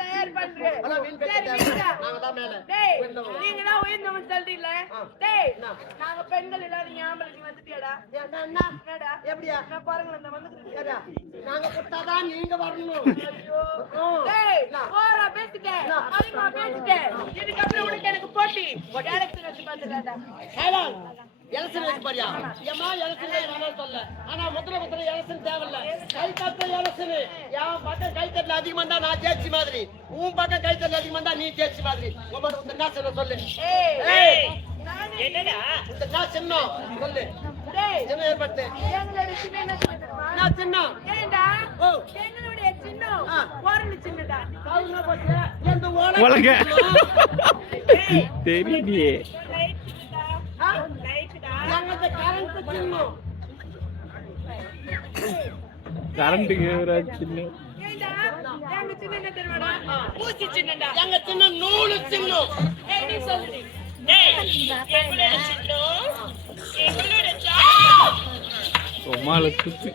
தயார் பண்றேன். நீங்க தான் உயர்ந்தவன் சொல்றீங்களே. டேய் நாங்க பெண்கள் எல்லாரும் ஞாபகம் வந்துட்டியாடா? என்னடா எப்படியா நான் பாருங்க நான் வந்துட்டேன். நாங்க கூட்டாதான் நீங்க வரணும். டேய் போடா பேசிட்டேன். அதிகமா பேசிட்டேன். இதுக்கு அப்புறம் உனக்கு எனக்கு போட்டி. டைரக்டர் வச்சு பாத்துடா. எலசன் வச்சு பாரியா? ஏமா எலசன் வேணாம்னு சொல்ல. ஆனா முத்திர எலசன் தேவையில்ல. கை தட்ட எலசன். என் பக்கம் கை தட்டல அதிகமா இருந்தா நான் ஜெயிச்சு மாதிரி. உன் பக்கம் கை தட்டல அதிகமா இருந்தா நீ ஜெயிச்சு மாதிரி. உங்க என்ன சொல்ல சொல்லு. என்னடா இந்த சின்ன சொல்லு. டேய் என்ன ஏற்பட்டு? எங்களோட சின்ன என்ன சொல்லுமா? நான் சின்ன. ஏண்டா? எங்களுடைய சின்னம் ஓரல சின்னடா. கால்னா போச்சு. எந்த ஒலங்க. தெரியலையே. எங்க கரண்ட் சின்ன. கரண்ட்டுக்கு சின்ன. ஏண்டா? எங்க சின்ன என்ன தெரியுமாடா? ஊசி சின்னடா. எங்க சின்ன நூலு சின்ன. ஏய் நீ சொல்லு. ரொமால குத்து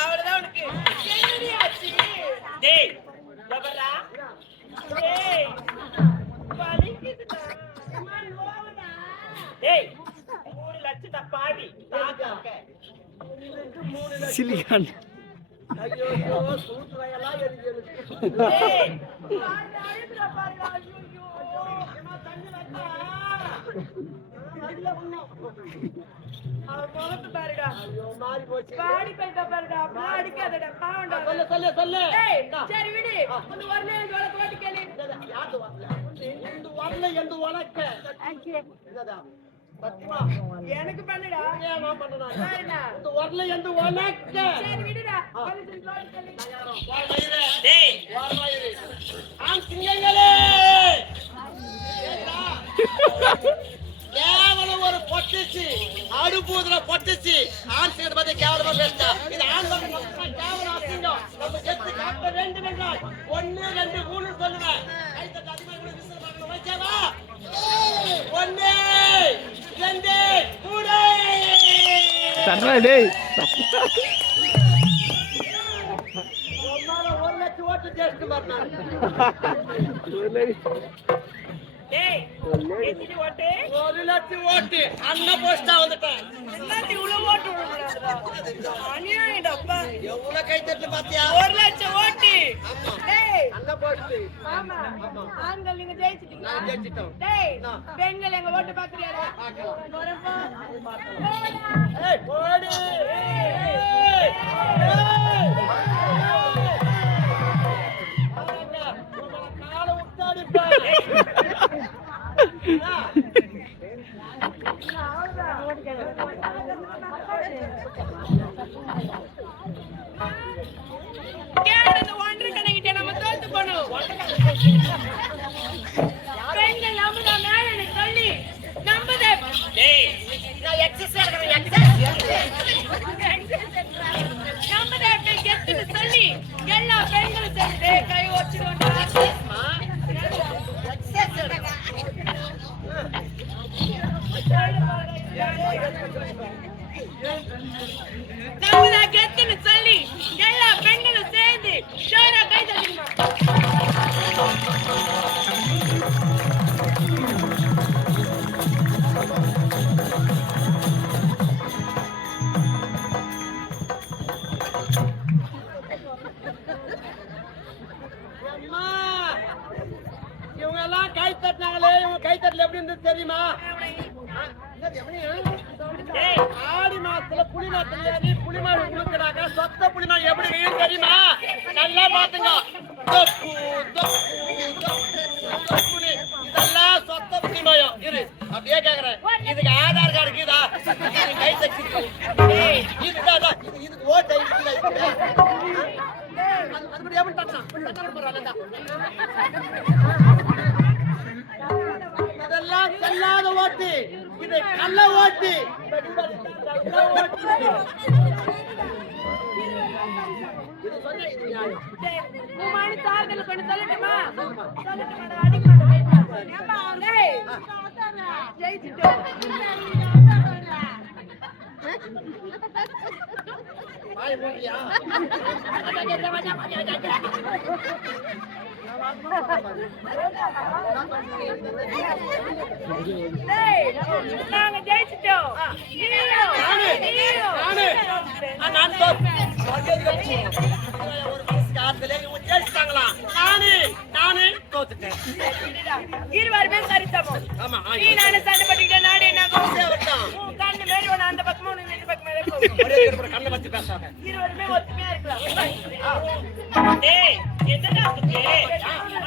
அவ்வளவுதான் உனக்கு என்னடி ஆச்சு? டேய் எவரா? டேய் பலிக்குதுடா. அம்மா நோவுடா. டேய் 3 லட்சம் பாவி தாக்க. சிலிகான். ஐயோ சூட்ரையெல்லாம் எரியுது. டேய் அழுதுடா பாருடா. ஐயோ அம்மா தண்ணி வந்தா. நல்ல பொண்ணு. அவளத்து பாருடா. ஐயோ மாறி போச்சு. பாடி போய்ட்ட பாருடா. அப்பா அடிக்காதடா பாவம்டா. சொல்லு. ஏய் சரி விடு. ஒரு வரல ஜோல போட்டு கேளு. யாரு வரல? இந்த வரல எந்த உனக்கு. இதடா. பத்திமா எனக்கு பண்ணுடா. ஏன் நான் பண்ணனா? சரிடா. இந்த வரல எந்த உனக்கு. சரி விடுடா. போலீஸ் ஜோல கேளு. வாரமாயிரே. டேய் வாரமாயிரே. ஆம் சிங்கங்களே. கேவலம் ஒரு பொட்டிச்சு அடுப்பூதுல பொட்டிச்சு ஆண் சீக்கிரம் பார்த்து கேவலமா பேசிட்டா. இது ஆண் கேவலம் அசிங்கம். நம்ம செத்து காட்ட வேண்டும் என்றால் 1 2 3 சொல்லுவேன். கைத்தட்ட அதிகமா கூட விசில் பார்க்கணும். வைக்கவா? 1 2 3 சர்ரா டேய். ஒன்னால 1 லட்சம் ஓட்டு ஜெயிச்சு வரணும். டேய் எத்தனை ஓட்டு? 1 லட்சம் ஓட்டு அண்ணா போஸ்டா வந்துட்டேன். எல்லாத்தையும் இவ்வளவு ஓட்டு விடுறாடா. அநியாயம்டாப்பா. எவ்வளவு கைத்தட்டு பாத்தியா? 1 லட்சம் ஓட்டு. டேய் அண்ணா போஸ்ட். ஆமா ஆண்கள் நீங்க ஜெயிச்சிட்டீங்க. நான் ஜெயிச்சிட்டோம். டேய் பெண்கள் எங்க ஓட்டு பாக்குறியாடா? போறப்பா. ஏய் போடு. கால உட்டாடிப்பா. கேடுங்க ஒன்றரை கணக்கிட்ட நம்ம தோத்து போனோம். பெண்கள் நம்புதா மேல எனக்கு சொல்லி நம்புதே. டேய் நான் எக்ஸசைஸ் நம்புதே கெத்துன்னு சொல்லி எல்லா பெண்களும் சேர்ந்து கை வச்சுக்கோண்டா. நம்புதா கெத்துன்னு சொல்லி எல்லா பெண்களும் சேர்ந்து ஷோரா கை தட்டுமா. இவங்க எல்லாம் கை தட்டினாங்களே. இவங்க கை தட்டல எப்படி இருந்தது தெரியுமா? ஆடி மாசத்துல புளிமாத்துல ஏறி புளிமாடு உழுக்கிறாங்க. சொத்த புளிமாடு எப்படி வெயில் தெரியுமா? நல்லா பாத்துங்க. இதெல்லாம் சொத்த புளிமாயம். இரு அப்படியே கேக்குறேன். இதுக்கு ஆதார் கார்டு இருக்குதா? கை தச்சு இதுதான் இதுக்கு ஓட்டு அதுபடி எப்படி தட்டலாம்? இதெல்லாம் செல்லாத ஓட்டு. இது கள்ள ஓட்டு. சொன்னா இது நியாயம். டேய், உன் மகனை சார்தல் கொண்டு சொல்லட்டுமா? சொல்லட்டுமாடா, அடிக்க மாட்டேன், wait பண்ணு. ஏம்மா, டேய், ஜெயிச்சிட்டோம். வாய் மூடியா? டேய், நாங்க ஜெயிச்சிட்டோம். நான் ஒரு மனசுக்கு ஆறுதலே இவங்க ஜெயிச்சிட்டாங்களா? நானு தோத்துட்டேன். இருவருமே சரிசமம். ஆமா நீ நானு சண்டை போட்டுக்கிட்டே நாடு என்ன ஆகும்? வரட்டும். உன் கண்ணு மேல ஒண்ணு அந்த பக்கமும் ஒண்ணு இந்த பக்கமே போகும். ஒரே ஒரு கண்ணை வச்சு பேசாம இருவருமே ஒத்துமையா இருக்கலாம். டேய் என்னடா இது?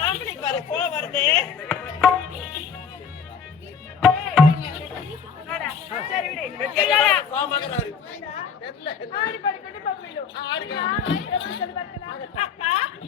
ஆம்பளைக்கு வர கோவம் வருது. வாடா, சரி விடு. கோமாங்கறாரு தெரியல. ஆடி பாடி கொண்டு போக வேண்டும். ஆடுங்க. எப்படி சொல்லி பார்க்கலாம்?